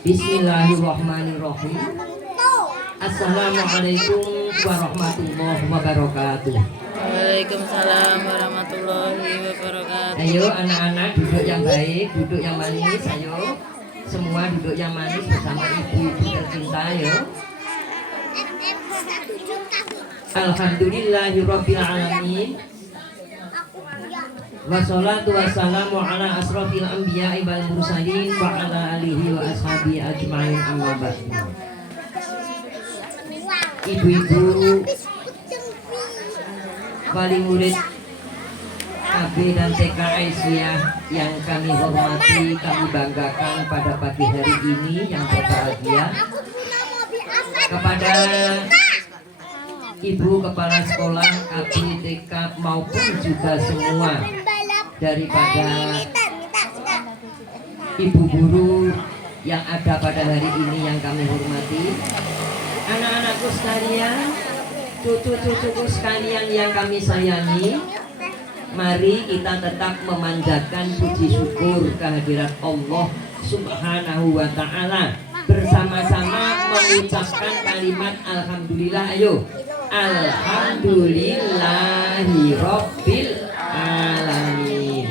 Bismillahirrahmanirrahim. Assalamualaikum warahmatullahi wabarakatuh. Waalaikumsalam warahmatullahi wabarakatuh. Ayo anak-anak duduk yang baik, duduk yang manis. Ayo semua duduk yang manis bersama ibu-ibu tercinta. Ayo. Alhamdulillahirabbil alamin. Wassalatu wassalamu ala asrofil anbiya'i wal mursalin wa ala alihi wa ashabihi ajma'in amma ba'du. Ibu-ibu wali murid KB dan TK Aisyah yang kami hormati, kami banggakan pada pagi hari ini yang berbahagia, kepada Ibu Kepala Sekolah KB TK maupun juga semua daripada ibu guru yang ada pada hari ini yang kami hormati, anak-anakku sekalian, cucu-cucuku sekalian yang kami sayangi, mari kita tetap memanjatkan puji syukur kehadirat Allah Subhanahu wa ta'ala, bersama-sama mengucapkan kalimat alhamdulillah. Ayo, alhamdulillahirabbil alamin.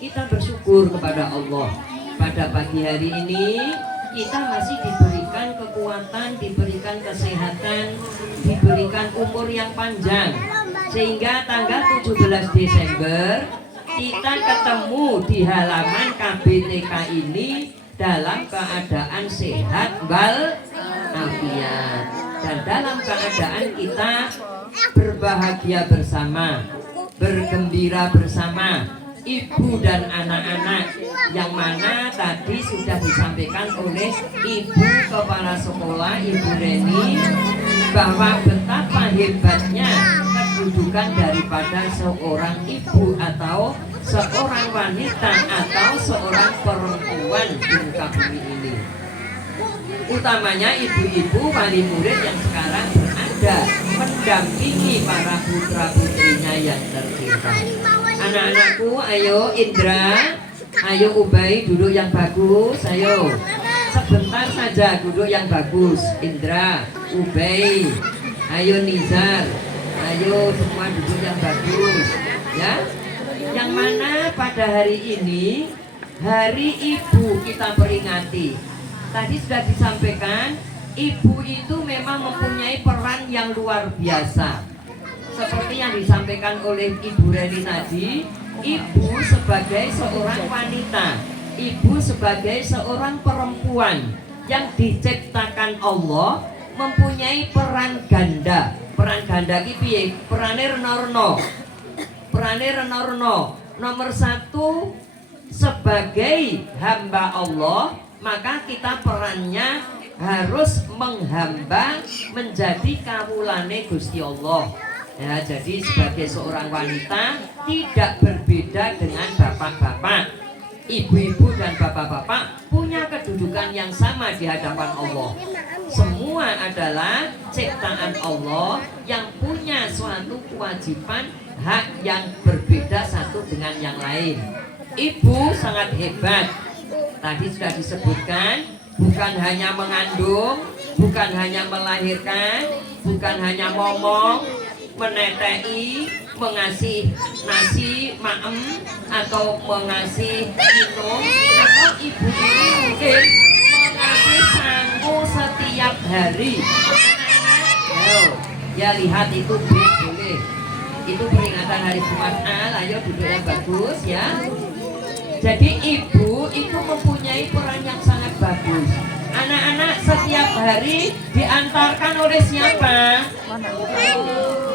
Kita bersyukur kepada Allah. Pada pagi hari ini kita masih diberikan kekuatan, diberikan kesehatan, diberikan umur yang panjang, sehingga tanggal 17 Desember kita ketemu di halaman KBTK ini dalam keadaan sehat walafiat, dan dalam keadaan kita berbahagia bersama, bergembira bersama, ibu dan anak-anak, yang mana tadi sudah disampaikan oleh Ibu Kepala Sekolah, Ibu Reni, bahwa betapa hebatnya kedudukan daripada seorang ibu atau seorang wanita atau seorang perempuan di muka bumi ini, utamanya ibu-ibu wali murid yang sekarang berada mendampingi para putra-putrinya yang tercinta. Anak-anakku, ayo Indra, ayo Ubay, duduk yang bagus. Ayo sebentar saja duduk yang bagus. Indra, Ubay, ayo Nizar, ayo semua duduk yang bagus, ya. Yang mana pada hari ini Hari Ibu kita peringati. Tadi sudah disampaikan, ibu itu memang mempunyai peran yang luar biasa. Seperti yang disampaikan oleh Ibu Reni tadi, ibu sebagai seorang wanita, ibu sebagai seorang perempuan yang diciptakan Allah mempunyai peran ganda. Peran ganda ki piye? Perane renorno. Perane renorno. Nomor satu, sebagai hamba Allah, maka kita perannya harus menghamba menjadi kawulane Gusti Allah. Ya, jadi sebagai seorang wanita tidak berbeda dengan bapak-bapak. Ibu-ibu dan bapak-bapak punya kedudukan yang sama di hadapan Allah. Semua adalah ciptaan Allah yang punya suatu kewajiban, hak yang berbeda satu dengan yang lain. Ibu sangat hebat. Tadi sudah disebutkan, bukan hanya mengandung, bukan hanya melahirkan, bukan hanya ngomong, menetei, mengasih nasi, maem, atau mengasih minum, atau ibu ini mungkin mengasih sanggu setiap hari. Ayo, ya lihat itu boleh. Itu peringatan hari Jumat Al, ayo duduk yang bagus ya. Jadi ibu itu mempunyai peran yang sangat bagus. Anak-anak setiap hari diantarkan oleh siapa?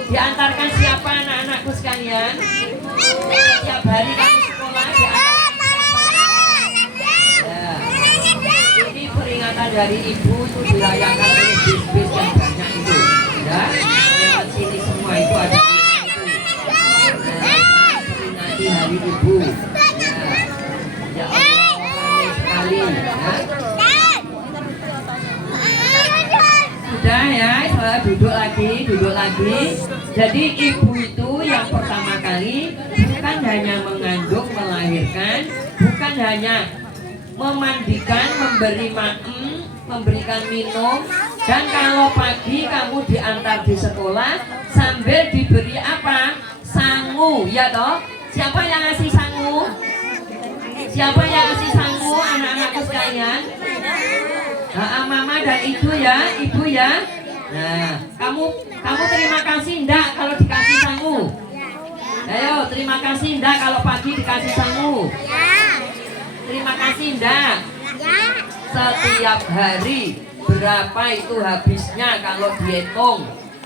Diantarkan siapa anak-anakku sekalian? Setiap hari kamu sekolah diantarkan siapa? Ya. Ini peringatan dari ibu itu dirayakan oleh bis-bis yang banyak itu. Ya, lewat sini semua itu ada ibu. Nah, peringati hari ibu. Ya Allah, ramai sekali ya. Sudah ya, saya duduk lagi. Jadi ibu itu yang pertama kali bukan hanya mengandung, melahirkan, bukan hanya memandikan, memberi makan, memberikan minum. Dan kalau pagi kamu diantar di sekolah sambil diberi apa? Sangu, ya toh? Siapa yang ngasih sangu? Siapa yang ngasih sangu anak-anakku sekalian? Mama dan ibu ya, ibu ya. Nah, kamu terima kasih enggak kalau dikasih sangu? Ayo, terima kasih enggak kalau pagi dikasih sangu? Terima kasih enggak? Setiap hari berapa itu habisnya kalau dihitung?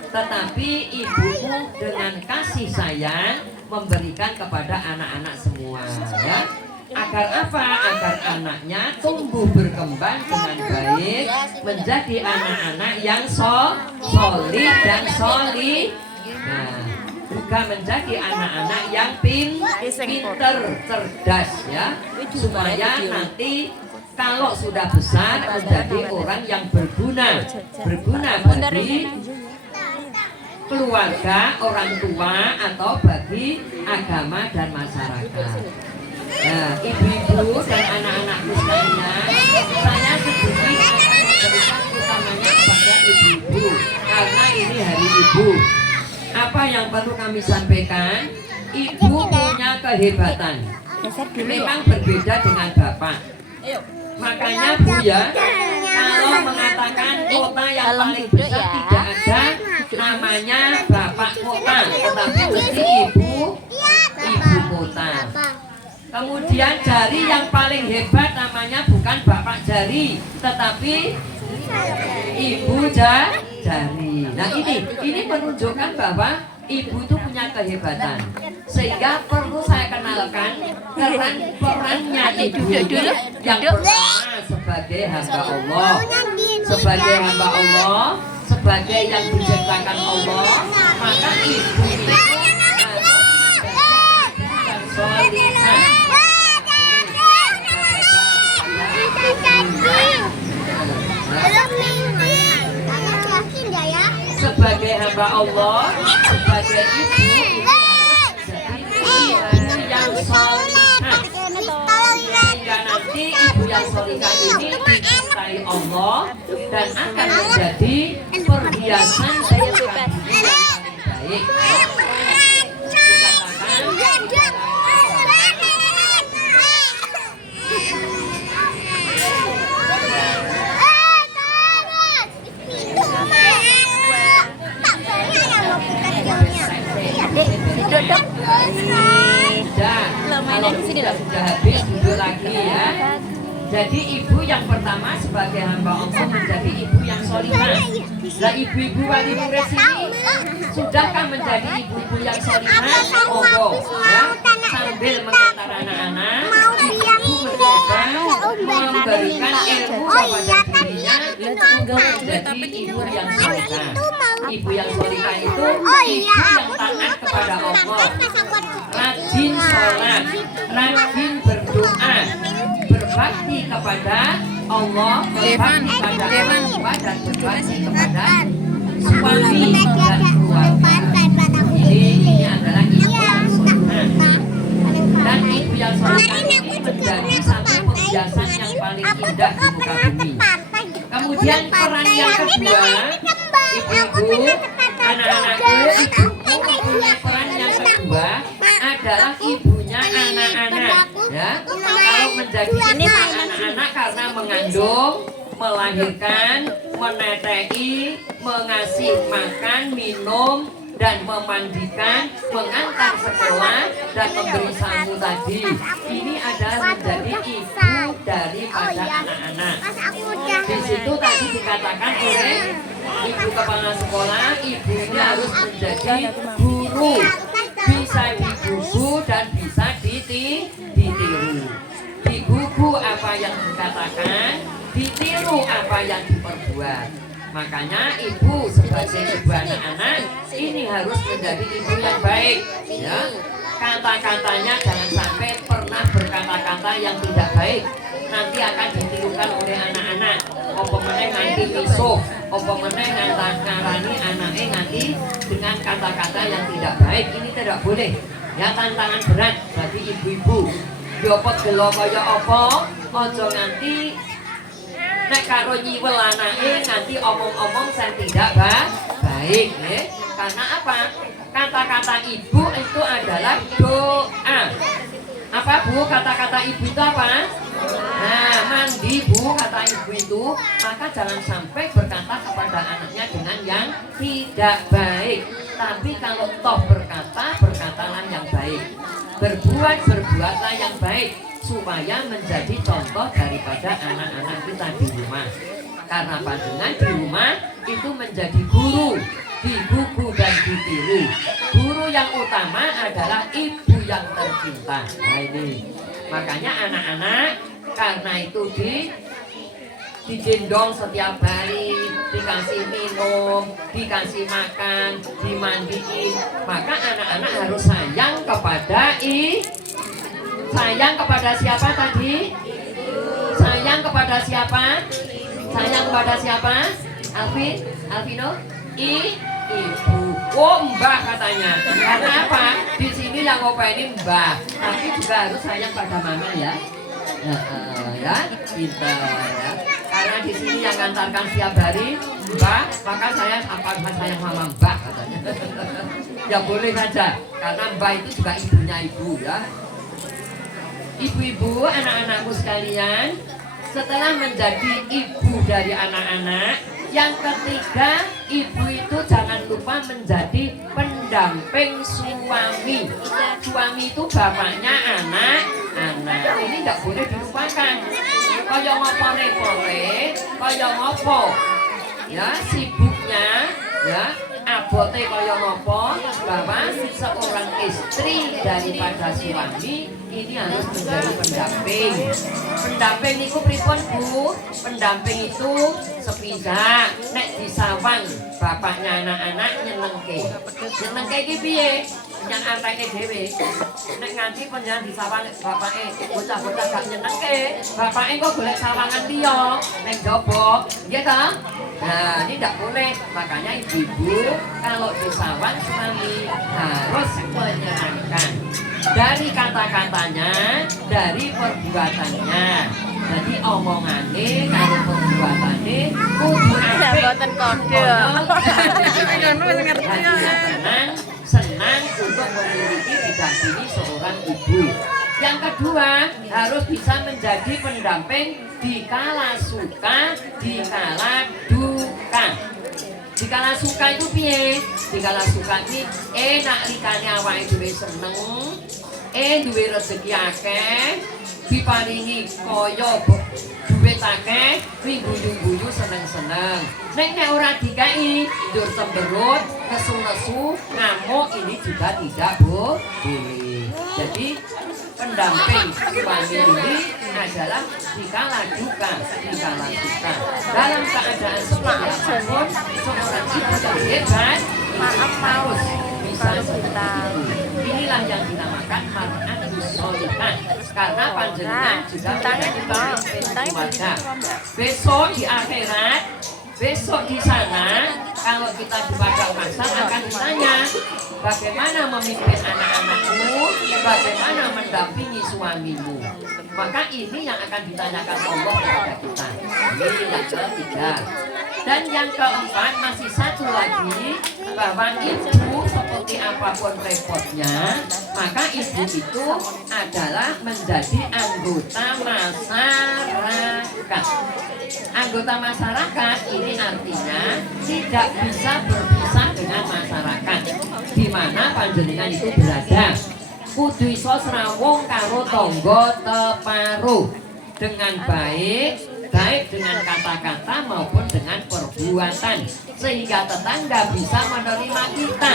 Tetapi ibumu dengan kasih sayang memberikan kepada anak-anak semua, ya. Agar apa? Agar anaknya tumbuh berkembang dengan baik, menjadi anak-anak yang solih dan solih. Nah, juga menjadi anak-anak yang pinter, cerdas, ya, supaya nanti kalau sudah besar menjadi orang yang berguna bagi keluarga, orang tua, atau bagi agama dan masyarakat. Nah, ibu-ibu dan anak-anakku sekalian, saya sedikit memberikan utamanya kepada ibu-ibu karena ini hari ibu. Apa yang perlu kami sampaikan? Ibu punya kehebatan. Memang berbeda dengan bapak. Makanya Bu ya, kalau mengatakan kota yang paling besar tidak ada namanya bapak kota, tetapi mesti ibu kota. Kemudian jari yang paling hebat namanya bukan bapak jari, tetapi ibu jari. Nah ini menunjukkan bahwa ibu itu punya kehebatan, sehingga perlu saya kenalkan perannya ibu yang pertama sebagai hamba Allah, sebagai yang diciptakan Allah. Maka ibu itu sebagai hamba Allah, sebagai ibu yang solihah, sehingga nanti ibu yang solihah ini dicintai Allah dan akan menjadi perhiasan dari kandungan yang paling baik. Sudah habis duduk lagi ya. Jadi ibu yang pertama sebagai hamba Allah menjadi ibu yang solihah. Nah, ibu-ibu wali murid sini sudahkah menjadi ibu-ibu yang solihah? Monggo ya, sambil mengantar anak-anak, ibu mencoba memberikan ilmu kepada dirinya untuk menjadi ibu yang solihah. Ibu yang solihah itu ibu yang taat kepada Allah, rajin sholat, rajin berdoa, berbakti kepada Allah, berbakti kepada orang tua, dan berbakti kepada suami dan keluarga. Ini adalah ibu yang solihah. Dan ibu yang solihah ini menjadi satu pembiasan yang paling indah di muka bumi. Kemudian peran yang kedua, ibu-ibu, anak-anakku, ibuku punya peran yang kedua adalah ibunya anak-anak. Ya, kalau menjadi ibu anak-anak karena mengandung, melahirkan, menetei, mengasih makan, minum, dan memandikan, mengantar sekolah, dan memberi sangu tadi. Ini adalah menjadi ibu daripada anak-anak. Di situ tadi dikatakan oleh ibu kepala sekolah, ibunya harus menjadi guru, bisa digugu dan bisa ditiru. Digugu apa yang dikatakan, ditiru apa yang diperbuat. Makanya ibu sebagai ibu anak-anak ini harus menjadi ibu yang baik, ya. Kata-katanya jangan sampai pernah berkata-kata yang tidak baik, nanti akan ditirukan oleh anak-anak. Apa meneh nanti misuh, apa meneh ngarani anaknya nanti dengan kata-kata yang tidak baik. Ini tidak boleh, ya. Tantangan berat bagi ibu-ibu. Yopot gelo kaya apa, Ojo nganti nek karo nyiwel anake nganti omong-omong sing tidak baik ya. Karena apa? Kata-kata ibu itu adalah doa. Apa Bu? Kata-kata ibu itu apa? Nah, mandi Bu, kata ibu itu, maka jangan sampai berkata kepada anaknya dengan yang tidak baik. Tapi kalau toh berkata, berkatalah yang baik. Berbuatlah yang baik supaya menjadi contoh daripada anak-anak kita di rumah. Karena panjenengan di rumah itu menjadi guru, digugu dan ditiru. Guru yang utama adalah ibu yang tercinta. Nah ini, makanya anak-anak karena itu digendong setiap hari, dikasih minum, dikasih makan, dimandiin. Maka anak-anak harus sayang kepada siapa tadi? Sayang kepada siapa? Sayang kepada siapa? Alvino? Ibu. Oh, mbah katanya. Karena apa? Di sini yang ngopainin mbah, tapi juga harus sayang pada mama ya. Ya, kita ya. Karena di sini yang ngantarkan setiap hari mbah, maka saya sayang sama mbah katanya. Ya boleh saja, karena mbah itu juga ibunya ibu ya. Ibu-ibu, anak-anakku sekalian, setelah menjadi ibu dari anak-anak, yang ketiga, ibu itu jangan lupa menjadi pendamping suami. Suami itu bapaknya anak-anak. Ini tidak boleh dilupakan. Kaya ngopo repore, kaya ngopo ya sibuknya, ya abote kaya ngopo, bahwa seorang istri daripada suami ini harus menjadi pendamping. Pendamping itu pripun Bu? Pendamping itu sepisa nek disawang bapaknya anak-anak nyenengke iki piye? Yang antake dhewe nek nganti panjenengan disawang bapake bocah-bocah gak nyenengke, bapake kok golek sawangan liya ning jaba, nggih ta? Nah, ini tidak boleh. Makanya ibu-ibu kalau disawang suami harus menyenangkan. Dari kata-katanya, dari perbuatannya. Jadi omongannya, kalau perbuatannya kudu apik. Senang untuk memiliki didampingi seorang ibu. Yang kedua, harus bisa menjadi pendamping dikala suka, dikala duka. Dikala suka itu piye? Dikala suka iki enak likane awake dhewe seneng, duwe rezeki akeh, diparingi kaya duit akeh, guyu-guyu seneng-seneng. Nek ora dikai, ndur cemberut, nesu-nesu, ngamuk, ini juga tidak boleh. Jadi pendamping suami ini adalah dikala duka, dikala suka. Dalam keadaan seperti apapun, seorang ibu yang hebat harus bisa seperti itu. Inilah yang dinamakan mar'atus sholihah. Karena panjenengan juga menjadi keluarga. Besok di akhirat, besok di sana, kalau kita di padang mahsyar akan ditanya, bagaimana memimpin anak-anakmu, bagaimana mendampingi suamimu. Maka ini yang akan ditanyakan Allah kepada kita. Ini yang ketiga. Dan yang keempat masih satu lagi, bahwa ibu seperti apapun repotnya, maka ibu itu adalah menjadi anggota masyarakat. Anggota masyarakat ini artinya tidak bisa berpisah dengan masyarakat di mana panjenengan itu berada. Kudu iso srawung karo tangga teparo dengan baik dengan kata-kata maupun dengan perbuatan, sehingga tetangga bisa menerima kita.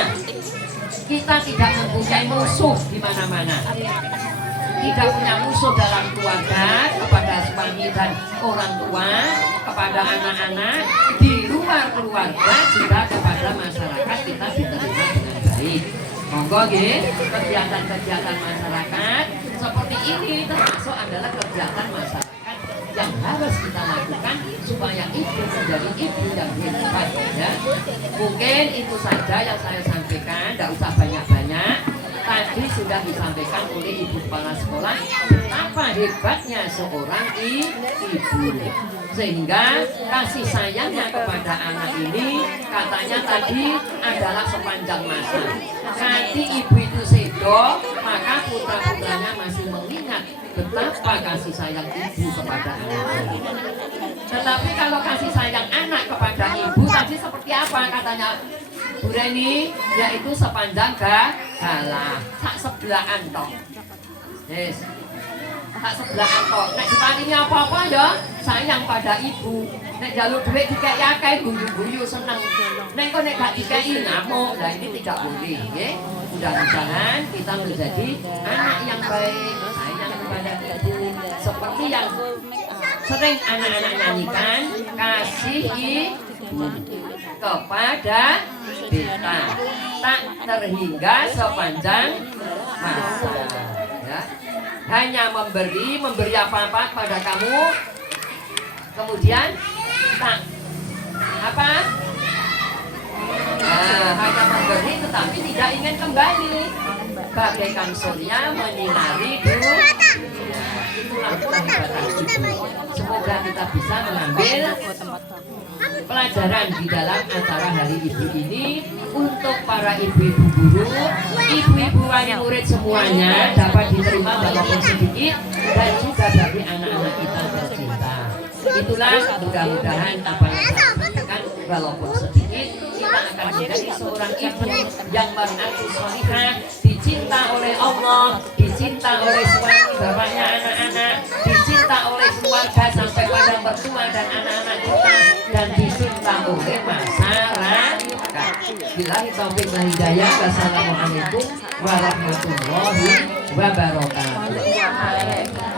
Kita tidak mempunyai musuh di mana-mana. Tidak punya musuh dalam keluarga, kepada suami dan orang tua, kepada anak-anak, di luar keluarga juga kepada masyarakat kita diterima dengan baik. Monggo nggih, kegiatan-kegiatan masyarakat seperti ini termasuk adalah kegiatan masyarakat yang harus kita lakukan supaya ibu menjadi ibu yang hebat ya. Mungkin itu saja yang saya sampaikan, tidak usah banyak-banyak. tadi sudah disampaikan oleh Ibu Kepala Sekolah betapa hebatnya seorang ibu. Sehingga kasih sayangnya kepada anak ini katanya tadi adalah sepanjang masa. Nanti ibu itu sedo, maka putra-putranya masih mengingat betapa kasih sayang ibu kepada anaknya. Tetapi kalau kasih sayang anak kepada ibu tadi seperti apa katanya Bu Reni? Yaitu sepanjang galah, sak sebelahan toh. Yes. Tak sebelahan kok. Nek ditandingi apa-apa ya sayang pada ibu. Nek jalur duit dikei akeh guyu-guyu seneng. Nek kok nek gak dikei ngamuk. Nah ini tidak boleh, nggih. Mudah-mudahan kita menjadi anak yang baik, sayang kepada ibu. Seperti yang sering anak-anak nyanyikan, kasih ibu kepada beta tak terhingga sepanjang masa. Ya. Hanya memberi apa-apa pada kamu, kemudian tak apa? Hanya memberi tetapi tidak ingin kembali, bagaikan surya menyinari dunia. Itulah kehebatan ibu. Semoga kita bisa mengambil pelajaran di dalam acara Hari Ibu ini untuk para ibu-ibu guru, ibu-ibu wali murid semuanya dapat diterima walaupun sedikit dan juga bagi anak-anak kita tercinta. Itulah mudah-mudahan apa yang kita sampaikan walaupun sedikit kita akan menjadi seorang ibu yang beratus solihah, dicinta oleh Allah, dicinta oleh suami bapaknya anak-anak, dicinta oleh keluarga sampai pada mertua dan anak-anak kita, dan dicinta oleh masyarakat. Billahi taufiq wal hidayah. Wassalamualaikum warahmatullahi wabarakatuh.